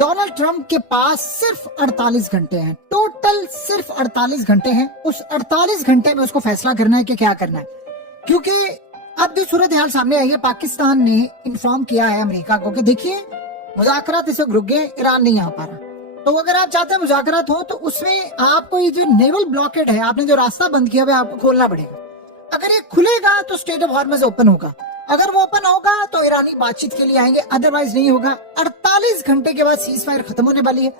Donald Trump के पास सिर्फ 48 घंटे हैं, टोटल सिर्फ 48 घंटे हैं। उस 48 घंटे में उसको फैसला करना है कि क्या करना है, क्योंकि अब जो सूरत हाल सामने आई है, पाकिस्तान ने इन्फॉर्म किया है अमेरिका को कि देखिए मुज़ाकरात इस वक्त रुक गए, ईरान नहीं आ पा रहा। तो अगर आप चाहते हैं मुज़ाकरात हो तो उसमें आपको ये जो नेवल ब्लॉकेड है, आपने जो रास्ता बंद किया है आपको खोलना पड़ेगा। अगर ये खुलेगा तो स्ट्रेट ऑफ हॉर्मज़ ओपन होगा, अगर वो ओपन होगा तो ईरानी बातचीत के लिए आएंगे, अदरवाइज नहीं होगा। 48 घंटे के बाद सीज फायर खत्म होने वाली है।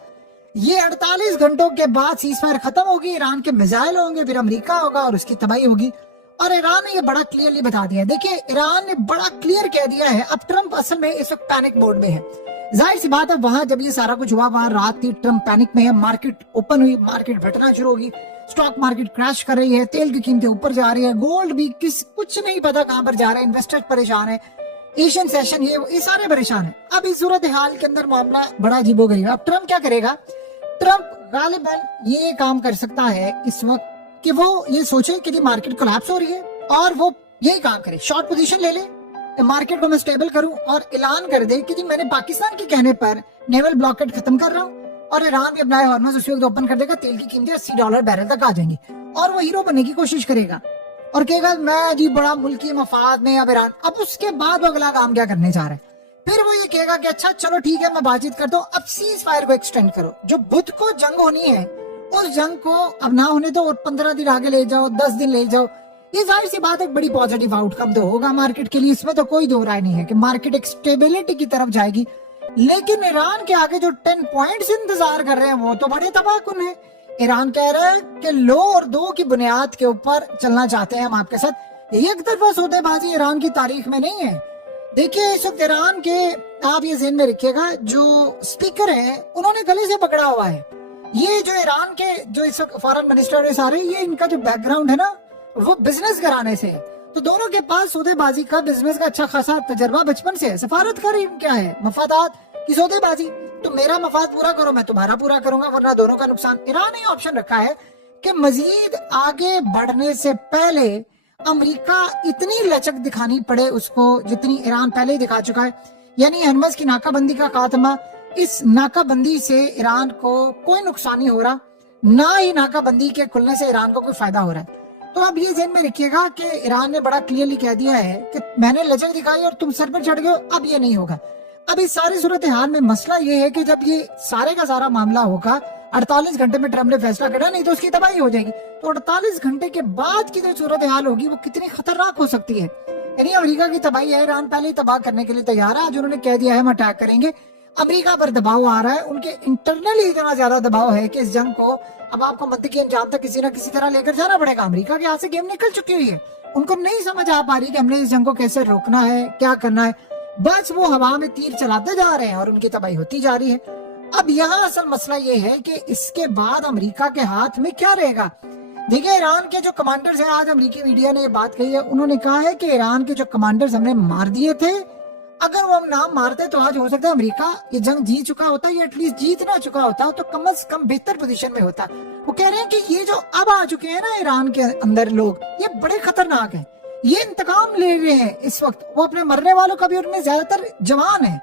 ये 48 घंटों के बाद सीज फायर खत्म होगी, ईरान के मिसाइल होंगे, फिर अमेरिका होगा और उसकी तबाही होगी। और ईरान ने ये बड़ा क्लियरली बता दिया है। देखिए ईरान ने बड़ा क्लियर कह दिया है, अब ट्रंप असल में इस वक्त पैनिक मोड में है। जाहिर सी बात है, वहां जब ये सारा कुछ हुआ, वहां रात थी, ट्रंप पैनिक में है, मार्केट ओपन हुई, मार्केट घटना शुरू होगी, स्टॉक मार्केट क्रैश कर रही है, तेल की कीमतें ऊपर जा रही है, गोल्ड भी कुछ नहीं पता कहां पर जा रहा है, इन्वेस्टर परेशान है, एशियन सेशन ये सारे परेशान है। अब इस सूरत हाल के अंदर मामला बड़ा अजीबोगरीब है। अब ट्रंप क्या करेगा? ट्रंप गालिबन ये काम कर सकता है इस वक्त कि वो ये सोचे कि मार्केट कोलैप्स हो रही है और वो यही काम करे, शॉर्ट पोजीशन ले ले, मार्केट को मैं स्टेबल करूं और ऐलान कर दे कि जी मैंने पाकिस्तान के कहने पर नेवल ब्लॉकेड खत्म कर रहा हूं, और ईरान भी अपना हॉर्मज़ उसी वक्त ओपन कर देगा, तेल की कीमतें $80 बैरल तक आ जाएंगी और वो हीरो बनने की कोशिश करेगा और कहेगा मैं जी बड़ा मुल्की मफाद में अब ईरान। अब उसके बाद वो अगला काम क्या करने जा रहा है? फिर वो ये कहेगा कि अच्छा चलो ठीक है मैं बातचीत करता हूँ, अब सीज फायर को एक्सटेंड करो। जो बुध को जंग होनी है उस जंग को अब ना होने दो और 15 दिन आगे ले जाओ, 10 दिन ले जाओ। ये जाहिर सी बात एक बड़ी पॉजिटिव आउटकम तो होगा मार्केट के लिए, इसमें तो कोई दो राय नहीं है कि मार्केट एक स्टेबिलिटी की तरफ जाएगी। लेकिन ईरान के आगे जो 10 पॉइंट्स इंतजार कर रहे हैं वो तो बड़े तबाहकुन है। ईरान कह रहा है कि लो और दो की बुनियाद के ऊपर चलना चाहते हैं हम आपके साथ। एक तरफा सौदेबाजी ईरान की तारीख में नहीं है। देखिए इस वक्त ईरान के, आप ये ज़हन में रखिएगा, जो स्पीकर है उन्होंने गले से पकड़ा हुआ है। ये जो ईरान के जो इस वक्त फॉरेन मिनिस्टर सारे, ये इनका जो बैकग्राउंड है ना वो बिजनेस कराने से है, तो दोनों के पास सौदेबाजी का, बिजनेस का अच्छा खासा तजर्बा बचपन से है। सफारतकारी क्या है? मफादात की सौदेबाजी। तो मेरा मफाद पूरा करो, मैं तुम्हारा पूरा करूंगा, वरना दोनों का नुकसान। ईरान ने ऑप्शन रखा है कि मजीद आगे बढ़ने से पहले अमेरिका इतनी लचक दिखानी पड़े उसको जितनी ईरान पहले ही दिखा चुका है, यानी हरमज की नाकाबंदी का खात्मा। इस नाकाबंदी से ईरान को कोई नुकसान नहीं हो रहा, ना ही नाकाबंदी के खुलने से ईरान को कोई फायदा हो रहा है। तो अब ये ज़हन में रखिएगा कि ईरान ने बड़ा क्लियरली कह दिया है कि मैंने लचक दिखाई और तुम सर पर चढ़ गए, अब ये नहीं होगा। अब इस सारी सूरत हाल में मसला ये है कि जब ये सारे का सारा मामला होगा, 48 घंटे में ट्रंप ने फैसला करा, नहीं तो उसकी तबाही हो जाएगी। तो 48 घंटे के बाद की जो सूरत हाल होगी वो कितनी खतरनाक हो सकती है। यानी अमेरिका की तबाही है, ईरान पहले ही तबाह करने के लिए तैयार है। आज उन्होंने कह दिया है हम अटैक करेंगे। अमेरिका पर दबाव आ रहा है, उनके इंटरनली इतना ज्यादा दबाव है कि इस जंग को अब आपको मंतकी अंजाम तक किसी ना किसी तरह लेकर जाना पड़ेगा। अमेरिका के हाथ से गेम निकल चुकी हुई है, उनको नहीं समझ आ पा रही कि हमने इस जंग को कैसे रोकना है, क्या करना है। बस वो हवा में तीर चलाते जा रहे हैं और उनकी तबाही होती जा रही है। अब यहाँ असल मसला ये है कि इसके बाद अमेरिका के हाथ में क्या रहेगा। देखिए ईरान के जो कमांडर्स हैं, आज अमेरिकी मीडिया ने ये बात कही है, उन्होंने कहा है कि ईरान के जो कमांडर्स हमने मार दिए थे, अगर वो हम ना मारते तो आज हो सकता है अमेरिका ये जंग जीत चुका होता, या एटलीस्ट जीत ना चुका होता तो कम से कम बेहतर पोजीशन में होता। वो कह रहे हैं कि ये जो अब आ चुके हैं ना ईरान के अंदर लोग, ये बड़े खतरनाक हैं, ये इंतकाम ले रहे हैं इस वक्त। वो अपने मरने वालों का भी, उनमें ज्यादातर जवान है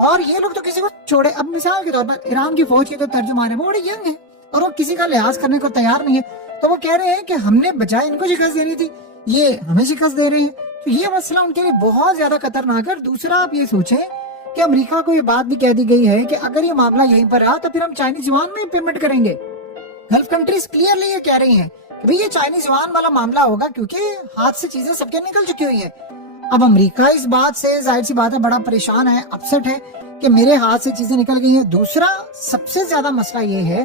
और ये लोग तो किसी को छोड़े। अब मिसाल के तौर पर ईरान की फौज के तो तर्जुमान है, वो बड़े यंग है और वो किसी का लिहाज करने को तैयार नहीं है। तो वो कह रहे हैं कि हमने बजाय इनको शिकस्त देनी थी, ये हमें शिकस्त दे रहे हैं। तो ये मसला उनके लिए बहुत ज्यादा खतरनाक है। दूसरा आप ये सोचें कि अमेरिका को ये बात भी कह दी गई है कि अगर ये मामला यहीं पर रहा तो फिर हम चाइनीज युआन में पेमेंट करेंगे। गल्फ कंट्रीज क्लियरली ये कह रही हैं कि भाई ये चाइनीज युआन वाला मामला होगा, क्योंकि हाथ से चीजें सबके निकल चुकी हुई है। अब अमेरिका इस बात से जाहिर सी बात है बड़ा परेशान है, अपसेट है कि मेरे हाथ से चीजें निकल गई हैं। दूसरा सबसे ज्यादा मसला ये है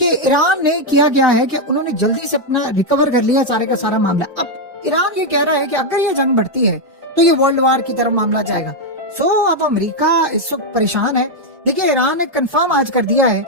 कि ईरान ने किया गया है कि उन्होंने जल्दी से अपना रिकवर कर लिया सारे का सारा मामला। अब ईरान ये कह रहा है कि अगर ये जंग बढ़ती है तो ये वर्ल्ड वार की तरफ मामला जाएगा। अब अमेरिका इस वक्त परेशान है। देखिए ईरान ने कंफर्म आज कर दिया है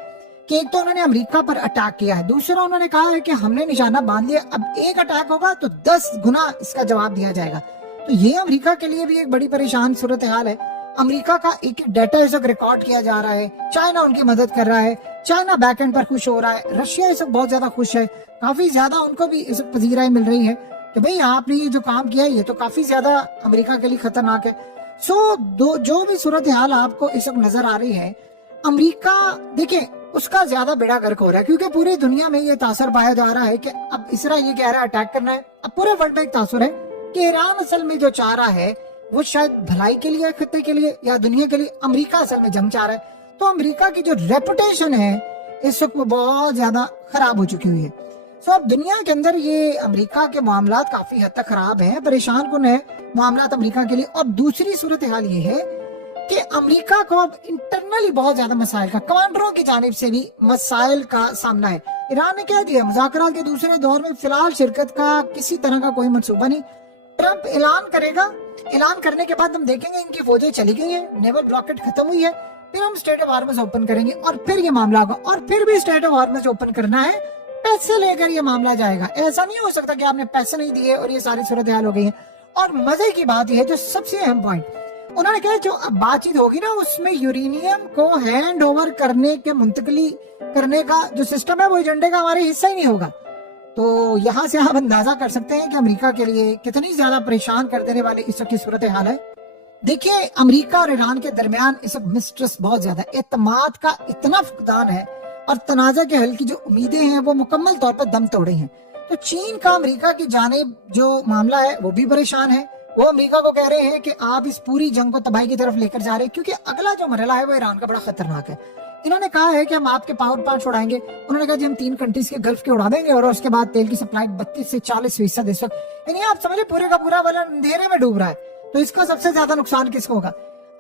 कि एक तो उन्होंने अमेरिका पर अटैक किया है, दूसरा उन्होंने कहा है कि हमने निशाना बांध लिया, अब एक अटैक होगा तो 10 गुना इसका जवाब दिया जाएगा। तो ये अमेरिका के लिए भी एक बड़ी परेशान सूरत हाल है। अमेरिका का एक डाटा इस वक्त रिकॉर्ड किया जा रहा है, चाइना उनकी मदद कर रहा है, चाइना बैक एंड पर खुश हो रहा है, रशिया इस वक्त बहुत ज्यादा खुश है, काफी ज्यादा उनको भी इस वक्त पजीराई मिल रही है कि भाई आपने ये जो काम किया है ये तो काफी ज्यादा अमेरिका के लिए खतरनाक है। जो भी सूरत हाल आपको इस वक्त नजर आ रही है, अमेरिका देखिए उसका ज्यादा बेड़ा गर्क हो रहा है, क्योंकि पूरी दुनिया में ये तासर पाया जा रहा है कि अब इसराइल ये कह रहा है अटैक करना है। अब पूरे वर्ल्ड में एक तासर है कि ईरान असल में जो चाह रहा है वो शायद भलाई के लिए, खत्ते के लिए या दुनिया के लिए, अमेरिका असल में जंग चाह रहा है। तो अमेरिका की जो रेपुटेशन है इस वक्त वो बहुत ज्यादा खराब हो चुकी हुई है। सो अब दुनिया के अंदर ये अमेरिका के मामला काफी हद तक खराब हैं, परेशान कुन है मामला अमेरिका के लिए। और दूसरी सूरत हाल ये है कि अमेरिका को अब इंटरनली बहुत ज्यादा मसाइल का, कमांडरों की जानिब से भी मसाइल का सामना है। ईरान ने कह दिया मुज़ाकरात के दूसरे दौर में फिलहाल शिरकत का किसी तरह का कोई मंसूबा नहीं। ट्रंप ऐलान करेगा, ऐलान करने के बाद हम देखेंगे इनकी फौजें चली गई है, नेवल ब्लॉकेट खत्म हुई है, फिर हम स्टेट ऑफ हार्मस ओपन करेंगे और फिर ये मामला होगा। और फिर भी स्टेट ऑफ हार्मस ओपन करना है, पैसे लेकर ये मामला जाएगा। ऐसा नहीं हो सकता कि आपने पैसे नहीं दिए और ये सारी सूरत हाल हो गई है। और मजे की बात यह है, जो सबसे अहम पॉइंट उन्होंने कहा, जो अब बातचीत होगी ना उसमें यूरेनियम को हैंड ओवर करने के, मुंतकली करने का जो सिस्टम है वो एजेंडे का हमारे हिस्सा ही नहीं होगा। तो यहाँ से आप अंदाजा कर सकते हैं कि अमेरिका के लिए कितनी ज्यादा परेशान कर देने वाली इस वक्त की सूरत हाल है। देखिए अमेरिका और ईरान के दरमियान इस वक्त मिसट्रस्ट बहुत ज्यादा, एतमाद का इतना फुकदान है और तनाजा के हल की जो उम्मीदें हैं वो मुकम्मल तौर पर दम तोड़े हैं। तो चीन का अमेरिका की जानिब जो मामला है वो भी परेशान है। वो अमेरिका को कह रहे हैं कि आप इस पूरी जंग को तबाही की तरफ लेकर जा रहे हैं, क्योंकि अगला जो मरहला है वो ईरान का बड़ा खतरनाक है। इन्होंने कहा है कि हम आपके पावर प्लांट उड़ाएंगे। उन्होंने कहा जी हम 3 कंट्रीज के गल्फ के उड़ा देंगे और उसके बाद तेल की सप्लाई 32 से 40% इस वक्त, यानी आप समझे पूरे का पूरा वाला अंधेरे में डूब रहा है। तो इसका सबसे ज्यादा नुकसान किसको होगा?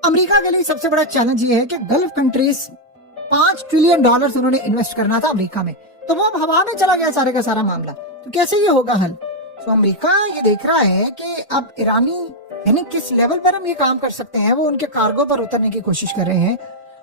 अमेरिका के लिए सबसे बड़ा चैलेंज ये है कि गल्फ कंट्रीज $5 ट्रिलियन उन्होंने इन्वेस्ट करना था अमेरिका में, तो वो अब हवा में चला गया सारे का सारा मामला। तो कैसे ये होगा हल? तो अमेरिका ये देख रहा है कि अब ईरानी यानी किस लेवल पर हम ये काम कर सकते हैं, वो उनके कार्गो पर उतरने की कोशिश कर रहे हैं।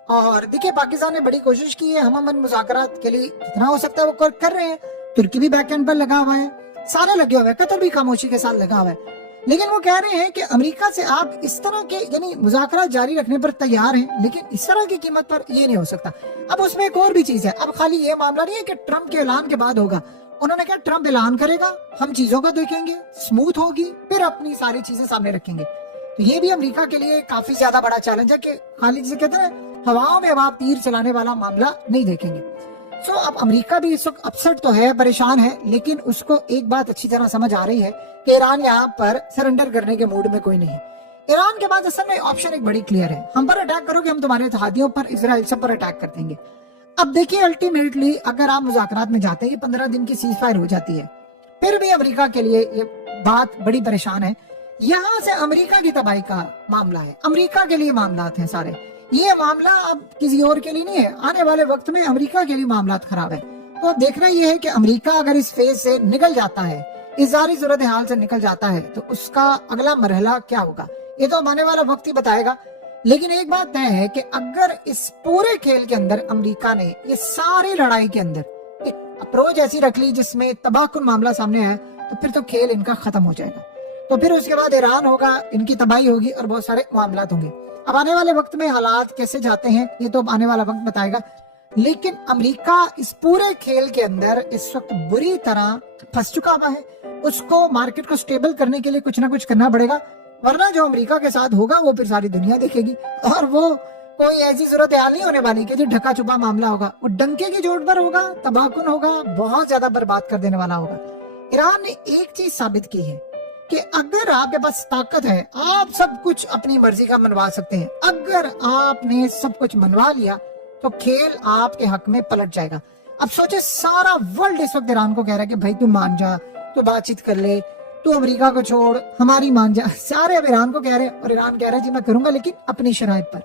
और देखिए पाकिस्तान ने बड़ी कोशिश की है, हम अमन मुज़ाकरात के लिए जितना हो सकता है वो कर रहे हैं। तुर्की भी बैक एंड पर लगा हुआ है, सारे लगे हुए हैं, कतर भी खामोशी के साथ लगा हुआ है। लेकिन वो कह रहे हैं कि अमेरिका से आप इस तरह के यानी मुज़ाकरात जारी रखने पर तैयार हैं, लेकिन इस तरह की कीमत पर ये नहीं हो सकता। अब उसमें एक और भी चीज है, अब खाली ये मामला नहीं है कि ट्रंप के ऐलान के बाद होगा। उन्होंने कहा ट्रंप ऐलान करेगा, हम चीजों को देखेंगे, स्मूथ होगी, फिर अपनी सारी चीजें सामने रखेंगे। तो ये भी अमेरिका के लिए काफी ज्यादा बड़ा चैलेंज है कि खाली जिसे कहते हैं हवाओं में अब तीर चलाने वाला मामला नहीं देखेंगे। सो अब अमेरिका भी इस वक्त अपसेट तो है, परेशान है, लेकिन उसको एक बात अच्छी तरह समझ आ रही है कि ईरान यहाँ पर सरेंडर करने के मूड में कोई नहीं है। ईरान के बाद असल में ऑप्शन एक बड़ी क्लियर है, हम पर अटैक करोगे, हम तुम्हारे इत्तेहादियों पर, इजराइल सब पर अटैक कर देंगे। अब देखिए अल्टीमेटली अगर आप मुज़ाकरात में जाते हैं, ये 15 दिन की सीज फायर हो जाती है, फिर भी अमेरिका के लिए ये बात बड़ी परेशान है। यहाँ से अमेरिका की तबाही का मामला है, अमेरिका के लिए मामला हैं सारे। ये मामला अब किसी और के लिए नहीं है, आने वाले वक्त में अमेरिका के लिए मामला खराब है। तो अब देखना ये है कि अमेरिका अगर इस फेज से निकल जाता है, इस सारी सूरत हाल से निकल जाता है, तो उसका अगला मरहला क्या होगा ये तो आने वाला वक्त ही बताएगा। लेकिन एक बात तय है कि अगर इस पूरे खेल के अंदर अमेरिका ने ये सारी लड़ाई के अंदर एक अप्रोच ऐसी रख ली जिसमें तबाहकुन मामला सामने आया, तो फिर तो खेल इनका खत्म हो जाएगा। तो फिर उसके बाद ईरान होगा, इनकी तबाही होगी और बहुत सारे मामला होंगे। अब आने वाले वक्त में हालात कैसे जाते हैं ये तो आने वाला वक्त बताएगा। लेकिन अमेरिका इस पूरे खेल के अंदर इस वक्त बुरी तरह फंस चुका हुआ है। उसको मार्केट को स्टेबल करने के लिए कुछ ना कुछ करना पड़ेगा, वरना जो अमेरिका के साथ होगा वो फिर सारी दुनिया देखेगी और वो कोई ऐसी सूरत हाल नहीं होने वाली कि जो ढका छुपा मामला होगा, वो डंके की चोट पर होगा, तबाहकुन होगा, बहुत ज्यादा बर्बाद कर देने वाला होगा। ईरान ने एक चीज साबित की है कि अगर आपके पास ताकत है, आप सब कुछ अपनी मर्जी का मनवा सकते हैं। अगर आपने सब कुछ मनवा लिया तो खेल आपके हक में पलट जाएगा। अब सोचे सारा वर्ल्ड इस वक्त ईरान को कह रहा है कि भाई तू मान जा, तू बातचीत कर ले, तू अमेरिका को छोड़, हमारी मान जा। सारे अब ईरान को कह रहे हैं और ईरान कह रहा है जी मैं करूंगा लेकिन अपनी शराइत पर।